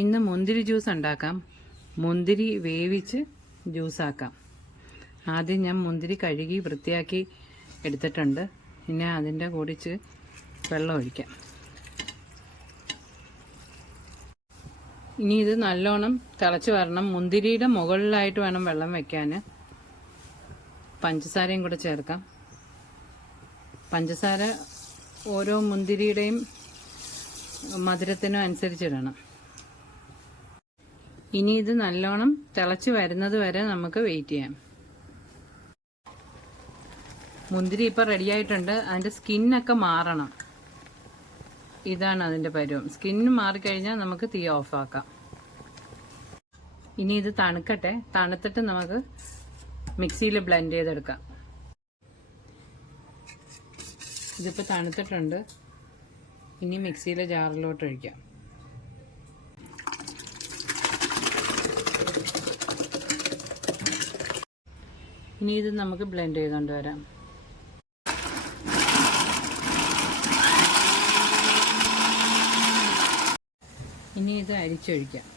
ഇന്ന് മുന്തിരി ജ്യൂസ് ഉണ്ടാക്കാം. മുന്തിരി വേവിച്ച് ജ്യൂസാക്കാം. ആദ്യം ഞാൻ മുന്തിരി കഴുകി വൃത്തിയാക്കി എടുത്തിട്ടുണ്ട്. പിന്നെ അതിൻ്റെ കൂടിച്ച് വെള്ളം ഒഴിക്കാം. ഇനി ഇത് നല്ലോണം തിളച്ച് വരണം. മുന്തിരിയുടെ മുകളിലായിട്ട് വേണം വെള്ളം വെക്കാൻ. പഞ്ചസാരയും കൂടെ ചേർക്കാം. പഞ്ചസാര ഓരോ മുന്തിരിയുടെയും മധുരത്തിനും അനുസരിച്ചിടണം. ഇനി ഇത് നല്ലോണം തിളച്ച് വരുന്നത് വരെ നമുക്ക് വെയിറ്റ് ചെയ്യാം. മുന്തിരി ഇപ്പോൾ റെഡി ആയിട്ടുണ്ട്. അതിൻ്റെ സ്കിന്നൊക്കെ മാറണം. ഇതാണ് അതിൻ്റെ പരുവം. സ്കിന്ന് മാറിക്കഴിഞ്ഞാൽ നമുക്ക് തീ ഓഫാക്കാം. ഇനി ഇത് തണുക്കട്ടെ. തണുത്തിട്ട് നമുക്ക് മിക്സിയിൽ ബ്ലെൻഡ് ചെയ്തെടുക്കാം. ഇതിപ്പോൾ തണുത്തിട്ടുണ്ട്. ഇനി മിക്സിയിലെ ജാറിലോട്ട് ഒഴിക്കാം. ഇനി ഇത് നമുക്ക് ബ്ലെൻഡ് ചെയ്തുകൊണ്ട് വരാം. ഇനി ഇത് അരിച്ചൊഴിക്കാം.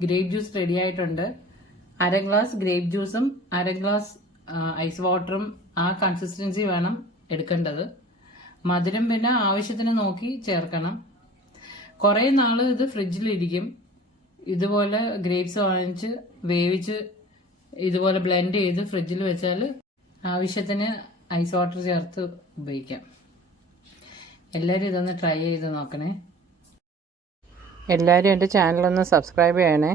ഗ്രേപ്പ് ജ്യൂസ് റെഡി ആയിട്ടുണ്ട്. 1/2 ഗ്ലാസ് ഗ്രേപ്പ് ജ്യൂസും 1/2 ഗ്ലാസ് ഐസ് വാട്ടറും ആ കൺസിസ്റ്റൻസി വേണം എടുക്കേണ്ടത്. മധുരം പിന്നെ ആവശ്യത്തിന് നോക്കി ചേർക്കണം. കുറേ നാൾ ഇത് ഫ്രിഡ്ജിലിരിക്കും. ഇതുപോലെ ഗ്രേപ്സ് വാങ്ങിച്ച് വേവിച്ച് ഇതുപോലെ ബ്ലെൻഡ് ചെയ്ത് ഫ്രിഡ്ജിൽ വെച്ചാൽ ആവശ്യത്തിന് ഐസ് വാട്ടർ ചേർത്ത് ഉപയോഗിക്കാം. എല്ലാവരും ഇതൊന്ന് ട്രൈ ചെയ്ത് നോക്കണേ. എല്ലാവരും എൻ്റെ ചാനലൊന്ന് സബ്സ്ക്രൈബ് ചെയ്യണേ.